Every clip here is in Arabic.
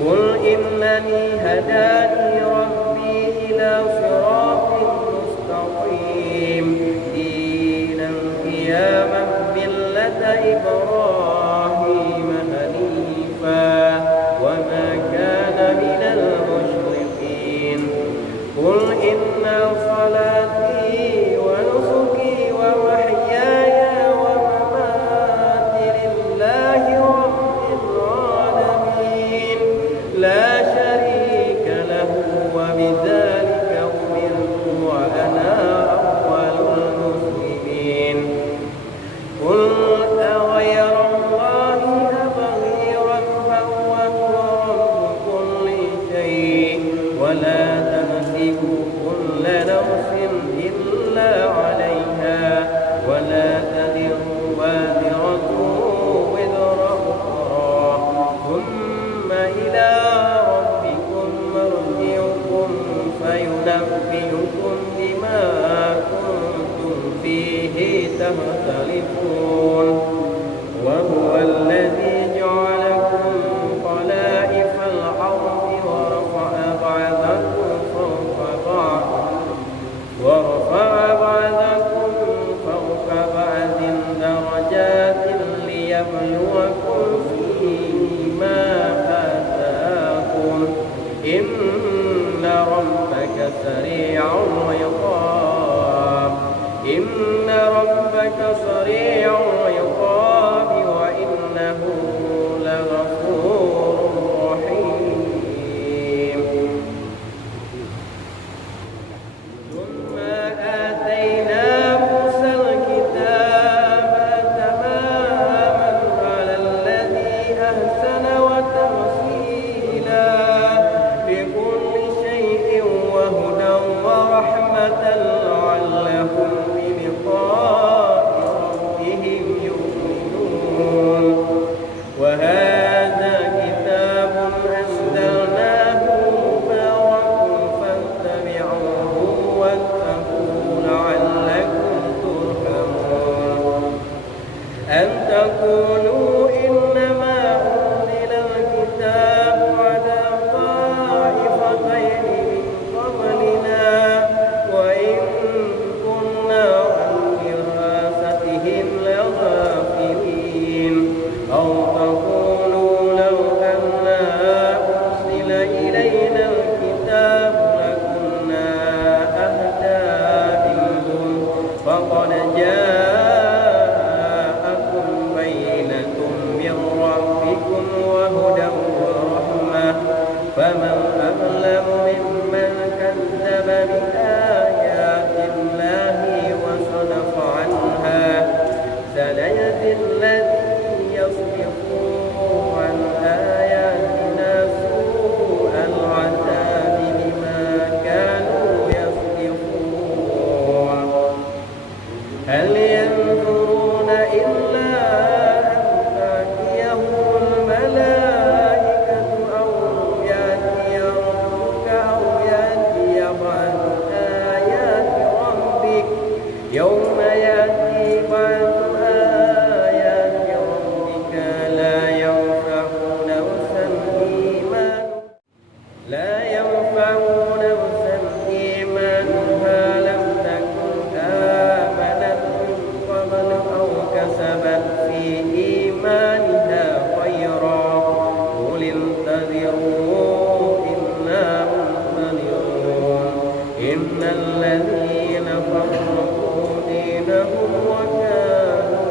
قل إنني هداني ربي إلى صراط مستقيم دينا قياما ملة إبراهيم حنيفا وما كان من المشركين قل إن صلاتي ونسكي ومحياي ومماتي لله رب العالمين لا شريك له وبذلك أمرت وأنا أول المسلمين قل أغير الله أبغي ربا وهو رب كل شيء ولا تمسك كل نفس إلا عليها ولا تزر وازرة وزر أخرى ثم إلى ربكم مرجعكم فينبئكم بما كنتم فيه تختلفون وهو الذي جعلكم خلائف الأرض ورفع بعضكم فوق بعض درجات ليبلوكم فيما آتاكم إن ربك سريع العقاب وإنه لغفور رحيم ثم آتينا موسى الكتاب تماما على الذي أحسن وتفصيلا لكل شيء وهدى ورحمة لعلهم بلقاء ربهم يؤمنون وهذا كتاب أنزلناه مبارك فاتبعوه واتقوا لعلكم ترحمون أن تقولوا إنما أنزل الكتاب على طائفتين من قبلنا وإن كنا عن دراستهم لغافلين أو تقولوا لو أنا أرسل إلينا الكتاب لكنا أهدى منهم فقد جاءكم بينة من ربكم وهدى ورحمة فمن أظلم ممن كذب بآيات الله وصدف عنها سنجزي الذين يصدفون عن آياتنا سوء العذاب بما كانوا يصدفون هل ينظرون إلا أن تأتيهم الملائكة أو يأتي ربك أو يأتي بعض آيات ربك يوم يأتي بعض آيات ربك لا ينفع نفسا إيمانها لم تكن آمنت من قبل أو كسبت في إيمانها خيرا قل انتظروا إنا منتظرون إن الذين فرقوا دينهم وكانوا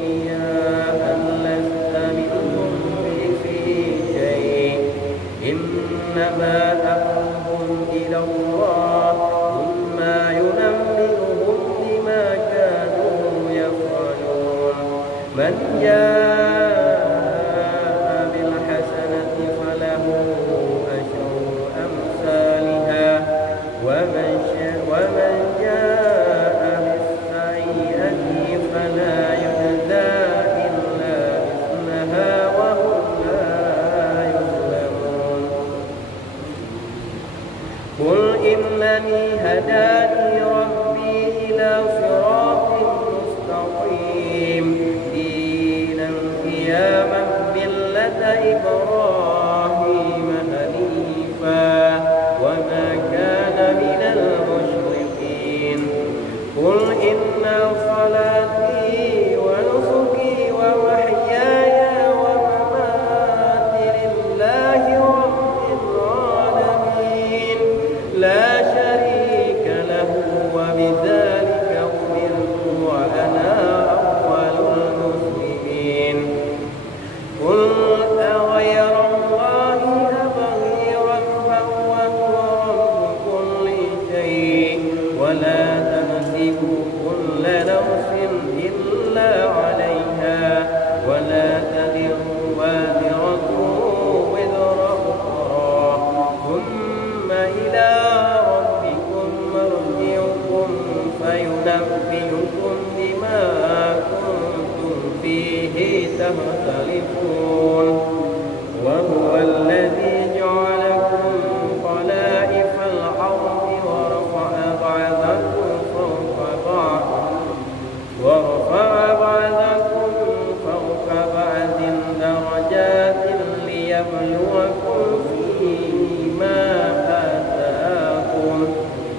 شيعا لست منهم في شيء إنما أمرهم إلى الله ثم ينبئهم بما كانوا يفعلون من جاء بالحسنة فله أشر أمثالها ومن جاء بالسيئة فلا يجزى إلا مثلها وهم لا يظلمون قل إنني هداني ربي إلى صراط مستقيم دينا قياما ملة إبراهيم أغير الله أبغي ربا وهو رب كل شيء ولا تمسكوا كل نفس إلا عليها ولا تزر وازرة وزر أخرى ثم إلى ربكم مرجعكم فينبئكم بما كنتم فيه تختلفون وهو الذي جعلكم خلائف الأرض ورفع بعضكم فوق بعض درجات ليبلوكم فيما آتاكم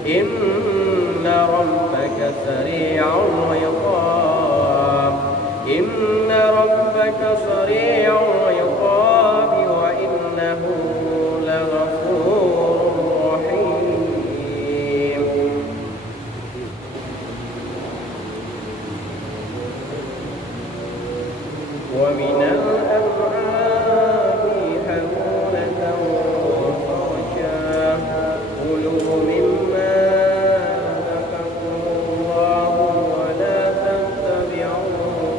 إن ربك سريع العقاب وإنه لغفور رحيم ومن الأنعام حمولة وفرشا كلوا مما رزقكم الله ولا تتبعوا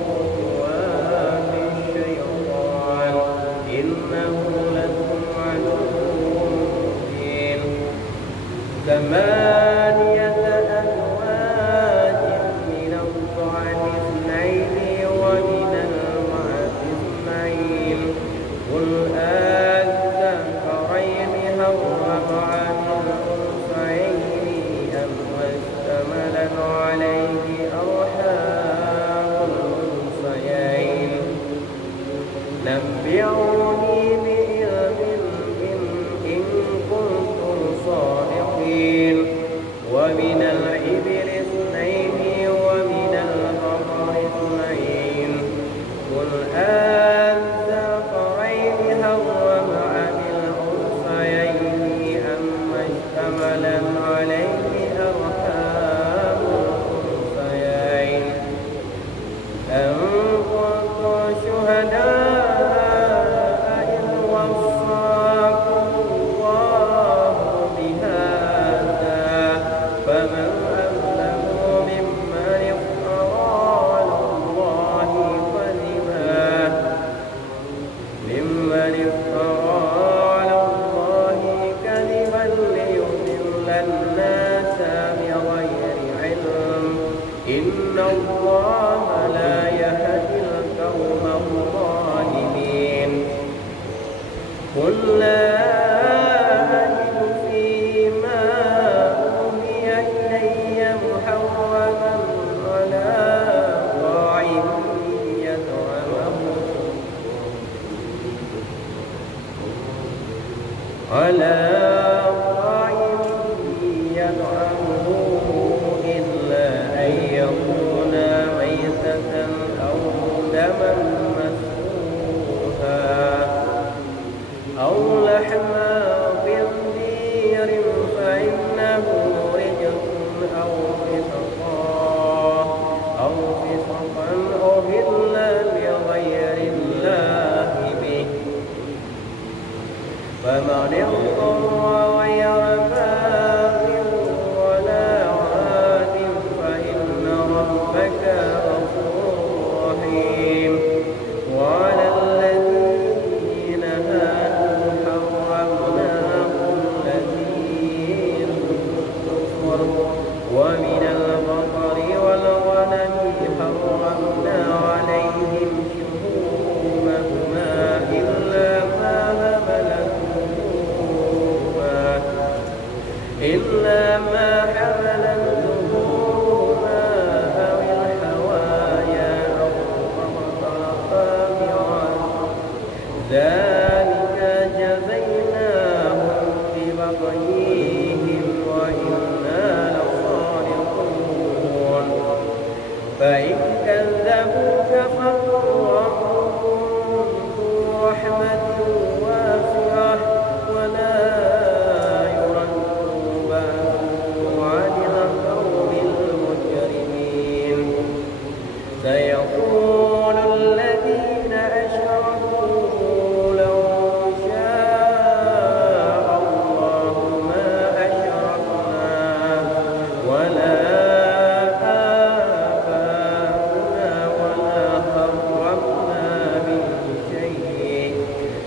خطوات الشيطان إنه لكم عدو مبين ثمانية أزواج من الضأن اثنين ومن المعز اثنين قل أذكرين حرم عن الأنثيين أم اشتملت عليه أرحام الأنثيين نبئوني بعلم إن كنتم صادقين ومن الإبل اثنين ومن البقر اثنين قل أذكرين حرم عن الأنثيين أم اشتملت عليه أرحام الأنثيين أم كنتم شهداء إذ وصاكم الله بهذا فمن أظلم ممن افترى على الله كذبا ليضل الناس بغير علم إن الله لا يهدي القوم الظالمين قل لا أجد فيما أوحي إلي محرما على طاعم يطعمه إلا أن يكون ميتة أو دما مسفوحا أو لحم خنزير فإنه رجس أو فسقا أهل لغير الله به فمن اضطر غير باغ ولا عاد فإن ربك غفور رحيم وعلى الذين هادوا حرمنا كل ذي ظفر ومن البقر والغنم حرمنا عليهم شحومهما إلا ما حملت ظهورهما أو الحوايا أو ما اختلط بعظم ذلك جزيناهم ببغيهم وإنا لصادقون فإن كذبوك فقل ربكم ذو رحمة واسعة ولا يرد بأسه عن القوم المجرمين سيقول الذين أشركوا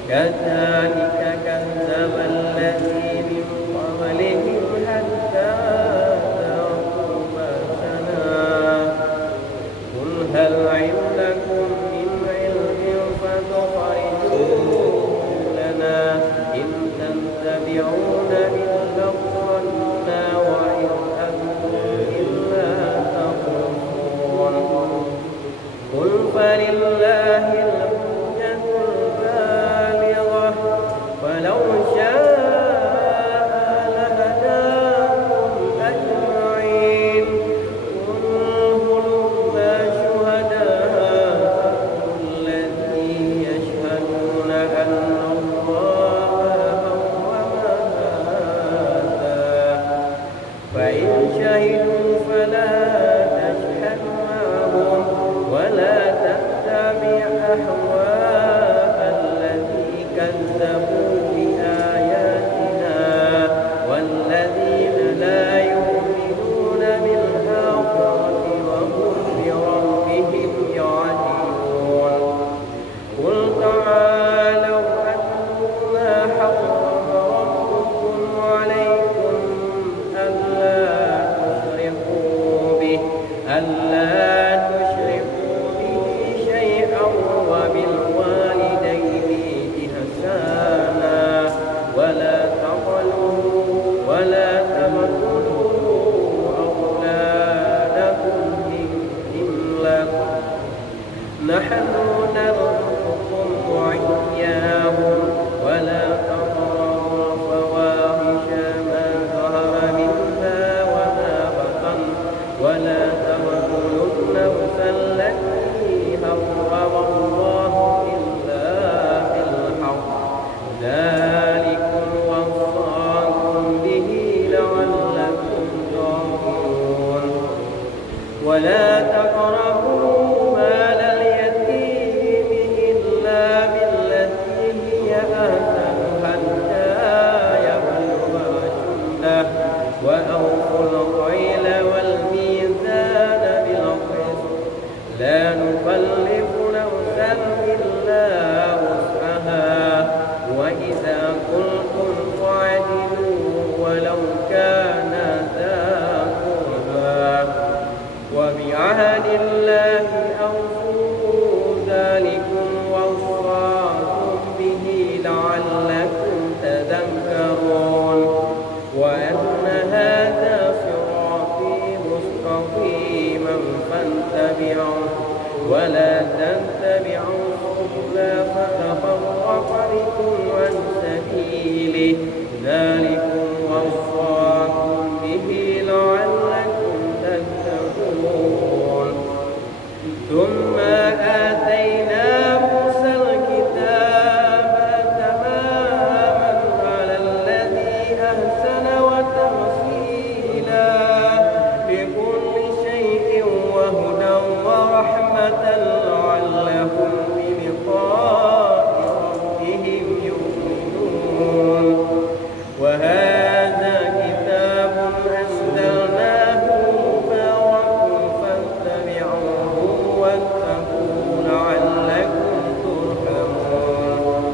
كذلك كذب الذين من قبلهم حتى ذاقوا بأسنا قل هل عندكم من علم فتخرجوه لنا إن تتبعون إلا الظن وإن أنتم إلا تخرصون قل فلله الحجة البالغة ولو شاء لهداكم أجمعين قل هلم شهداءكم الذين يشهدون أن الله حرم هذا فإن شهدوا فلا تشهد معهم ولا تتبع أهواء الذين كذبوا بآياتنا والذين لا يؤمنون بالآخرة وهم بربهم يعدلون قل تعالوا أتل ما حرم ربكم عليكم ألا تشركوا به شيئا وبالوالدين إحسانا ولا تقتلوا أولادكم من إملاق نحن نرزقكم وإياهم ولا تقربوا الفواحش ما ظهر منها وما بطن ولا تقتلوا النفس التي حرم الله إلا بالحق ذلكم وصاكم به لعلكم تعقلون ولا تقربوا مال اليتيم إلا بالتي هي أحسن حتى يبلغ أشده وأوفوا الكيل والميزان بالقسط لا نكلف نفسا إلا وسعها وإذا قلتم فاعدلوا ولو كان ذا قربى وبعهد الله أوفوا ذلكم وصاكم به لعلكم تذكرون وأن هذا صراطي مستقيما فاتبعوه ولا تتبعوا السبل فتفرق بكم عن سبيله ذلكم وصاكم به لعلكم تتقون ثم آتينا موسى الكتاب تماما على الذي أحسن وتفصيلا لكل شيء وهدى ورحمة لعلهم بلقاء ربهم يؤمنون وهذا كتاب أنزلناه مبارك فاتبعوه واتقوا لعلكم ترحمون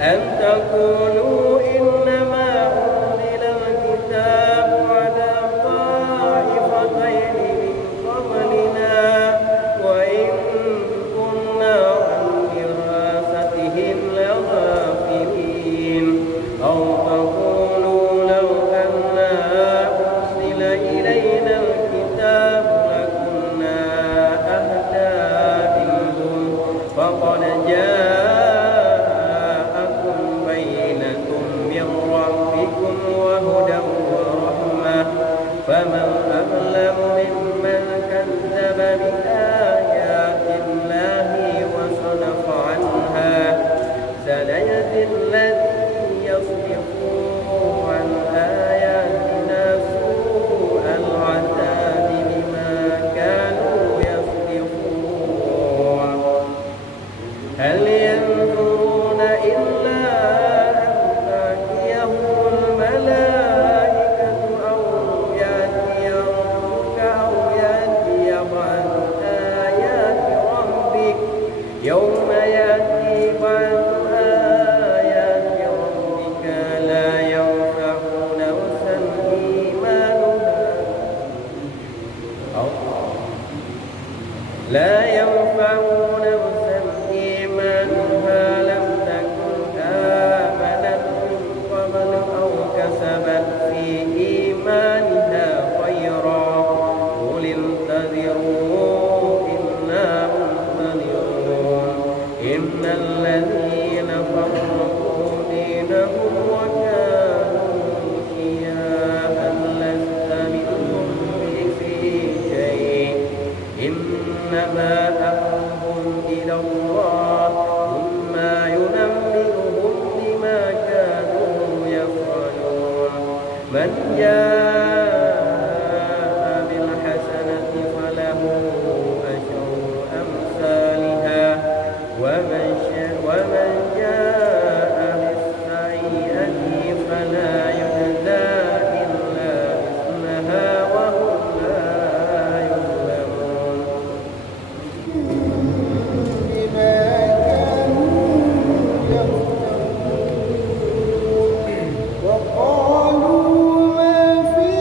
أن تقولوا إنما أنزل الكتاب على طائفتين من قبلنا وإن كنا عن دراستهم لغافلين أو تقولوا لو أنا أنزل إلينا الكتاب لكنا أهدى منهم فقد جاءكم بينة من جاء بالحسنة فله أشر أمثالها ومن جاء بالسيئة فلا يجزى إلا مثلها وهم لا يظلمون بما كانوا يفترون وقالوا ما في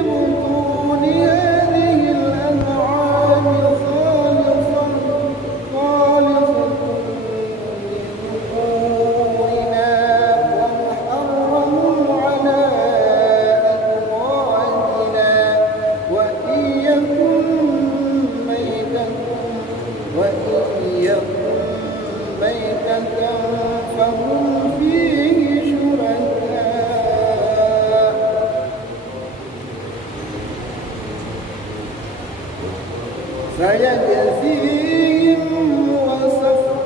بطون هذه الأنعام خالصة لذكورنا ومحرم على أزواجنا وإن يكن ميتة فهم فيه شركاء سيجزيهم وصفهم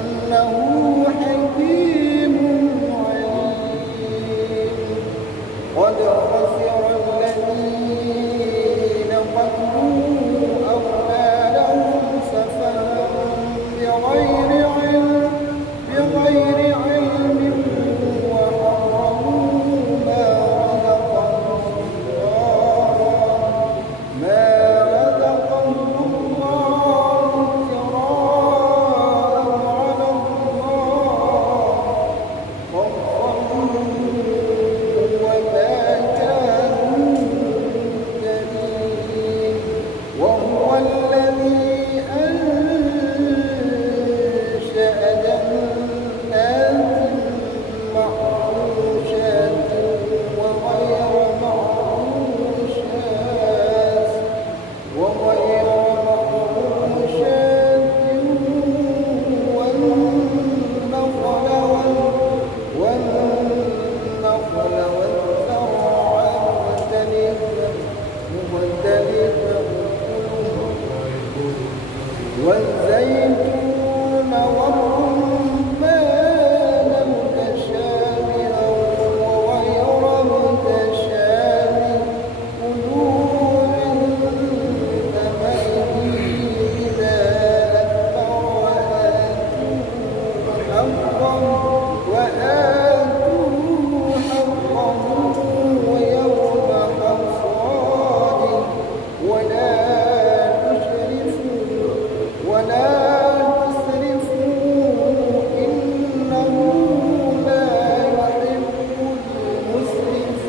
إنه حكيم عليم قد خسر الذين قتلوا أولادهم سفها بغير علم وحرموا ما رزقهم الله افتراء على الله وما كانوا مهتدين وهو الذي أنشأ جنات معروشات وغير معروشات والنخل والزرع مختلفا والزيتون والرمان متشابها وغير متشابه كلوا من ثمره إذا أثمر وآتوا حقه يوم حصاده ولا تسرفوا إنه لا يحب المسرفين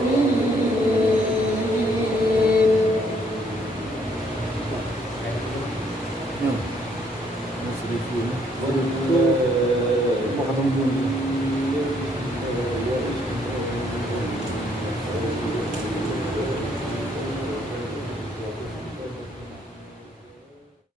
مسرفين